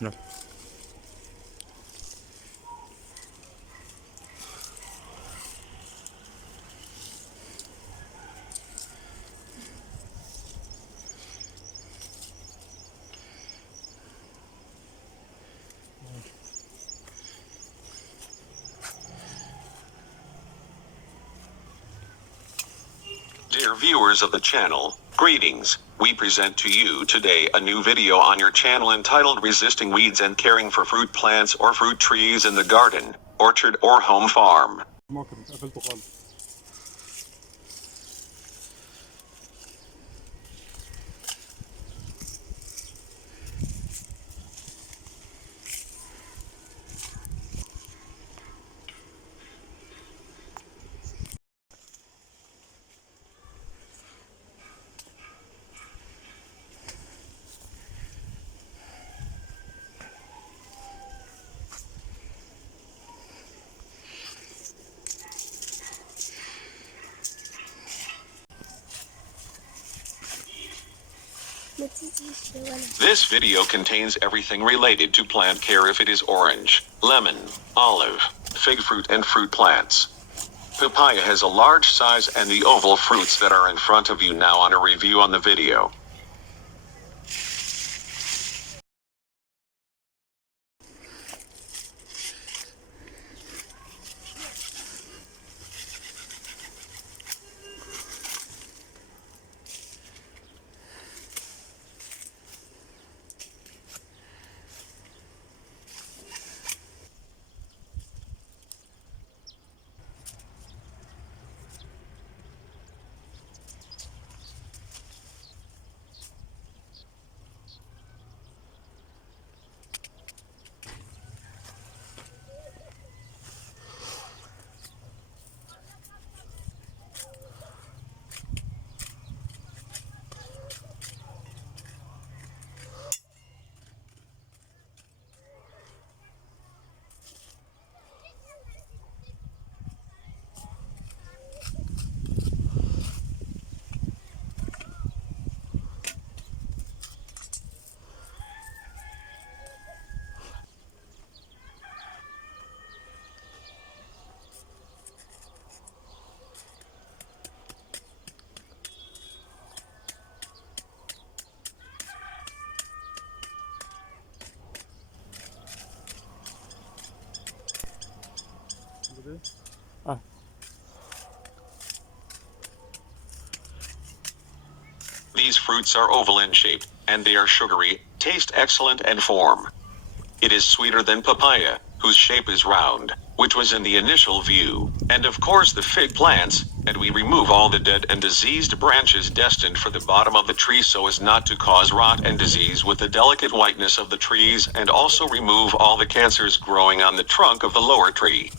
No. Dear viewers of the channel, greetings. We present to you today a new video on your channel entitled Resisting Weeds and Caring for Fruit Plants or Fruit Trees in the Garden, Orchard or Home Farm. قفلته خالص. This video contains everything related to plant care if it is orange, lemon, olive, fig fruit and fruit plants. Papaya has a large size and the oval fruits that are in front of you now on a review on the video. Ah. These fruits are oval in shape, and they are sugary, taste excellent and form. It is sweeter than papaya, whose shape is round, which was in the initial view, and of course the fig plants, and we remove all the dead and diseased branches destined for the bottom of the tree so as not to cause rot and disease with the delicate whiteness of the trees and also remove all the cancers growing on the trunk of the lower tree.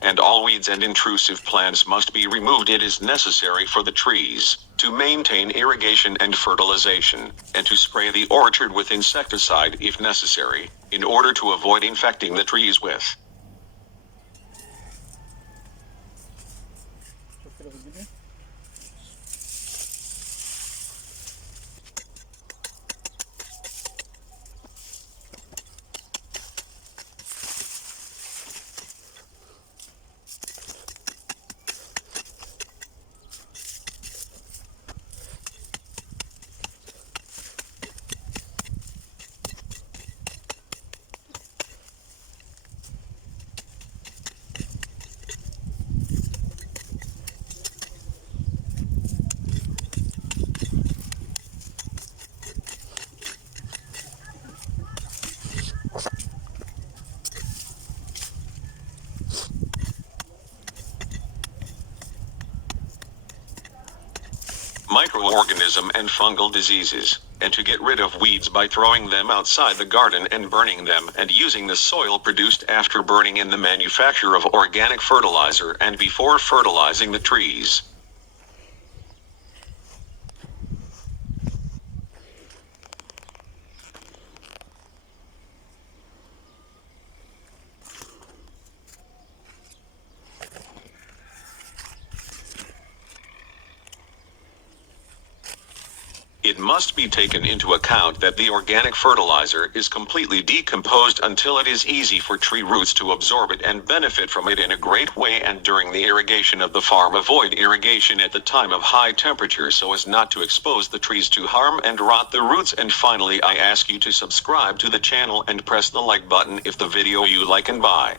And all weeds and intrusive plants must be removed. It is necessary for the trees to maintain irrigation and fertilization, and to spray the orchard with insecticide if necessary, in order to avoid infecting the trees with microorganism and fungal diseases, and to get rid of weeds by throwing them outside the garden and burning them and using the soil produced after burning in the manufacture of organic fertilizer and before fertilizing the trees. It must be taken into account that the organic fertilizer is completely decomposed until it is easy for tree roots to absorb it and benefit from it in a great way, and during the irrigation of the farm avoid irrigation at the time of high temperature so as not to expose the trees to harm and rot the roots. And finally, I ask you to subscribe to the channel and press the like button if the video you like, and bye.